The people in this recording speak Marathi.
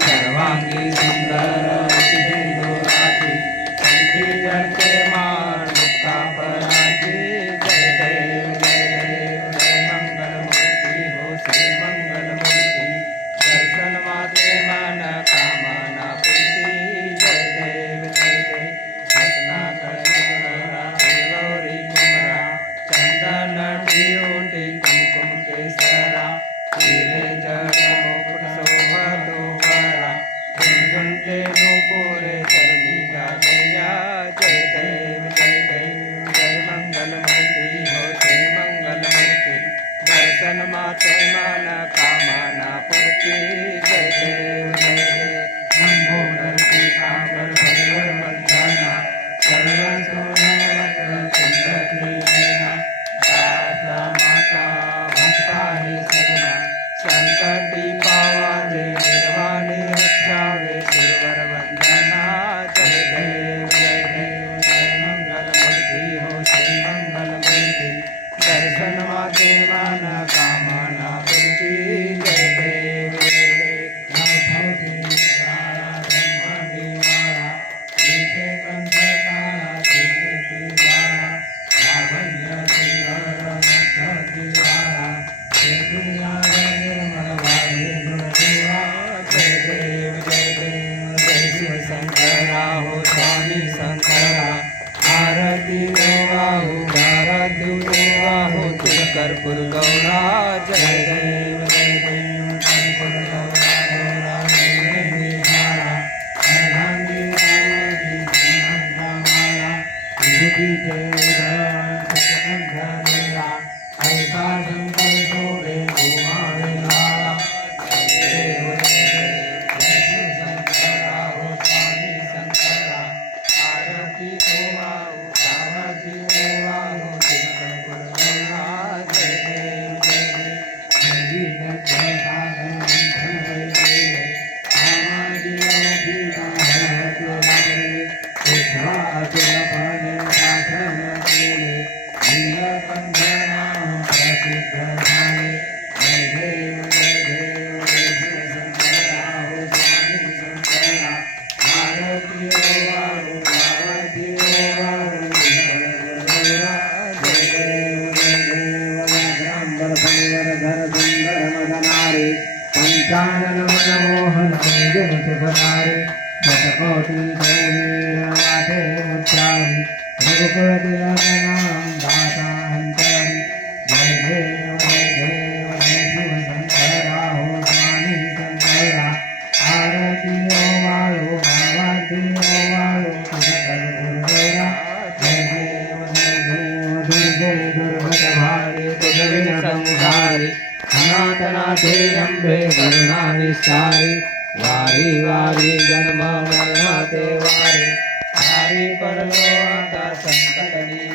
सर्वांगी सुंदर सिंधुराची कंठी जडते माळ मुक्तापराची जय देव जय देव जय मंगलमूर्ती हो श्री मंगलमूर्ती दर्शन माते मन कामना पूर्ती जय देव जय देव रत्नाकर गौरी कुमरा चंदन टियोटी कुमकुम केसरा हिरे जड़ मुकुट शोभतो वरा झुनझुनते नुपुरे चरणी गाजया जय देव जय देव जय मंगलमूर्ति हो श्री मंगलमूर्ति दर्शन माते मन कामना पूर्ति जय देव जय देव नमो धरती कांबर भैरव वंदना सर्व सोनवक्र कुंडली नयना दाता माता भक्ता हे सजना संकटी पावाजे निर्वाणी रक्षावे सुरवर वंदना जय देव जय देव जय मंगलमूर्ति हो श्री मंगलमूर्ति दर्शन माते मन कामना पूर्ति जय देव जय देव ब्रह्मांडी माला नीचे कंठकाला तुझे त्रिवारा लावण्य सुंदर मस्त दिवारा दुनिया निर्मल वाणी गुणदेवा जय देव जय देव जय शिव शंकरा हो स्वामी शंकरा आरती देवा हो भारती देवा हो तुझ कर्पूर गौरा जय देव जय देव कर्पूर गौरा गौरा निहारा अर्धांगी रामजी माला विभूति देवा ऐसा शंकर शोभे घुमावे लाला देव जय शिव शंकरा हो स्वामी शंकरा आरती देवा हो सावधी देवा हो कर्पूर गौरा जय देव जय देव संगीत साधन मंथन वैले सामाजी अवधीता हरहते लागले उठवा अतुल पाने आश्रम केले नीलकंठना प्रसिद्ध झाले जय देव जय देव जय शिव शंकरा हो स्वामी शंकरा आरती देवा हो पार्वती देवा हो कर्पूर गौरा जय देव व्याघ्रांबर परिवरधर सुंदर मदनारे पंचानन मनमोहन जन सुखदारे शतकोटी जयवीर माथे उच्चारी रघुकुल तिलकनाम दाता अंतरी जय देव जय देव जय शिव शंकरा हो स्वामी शंकरा आरती ओ वालो भगवती ओ वालो तुझ कर्पूर गौरा जय देव दुर्गे दुर्गत भारे तुझ विन संहारे सनातनाथे अम्बे करुणा निस्तारी वारी वारी जन्म मरणाते वारे हरि परलो आता संकटनी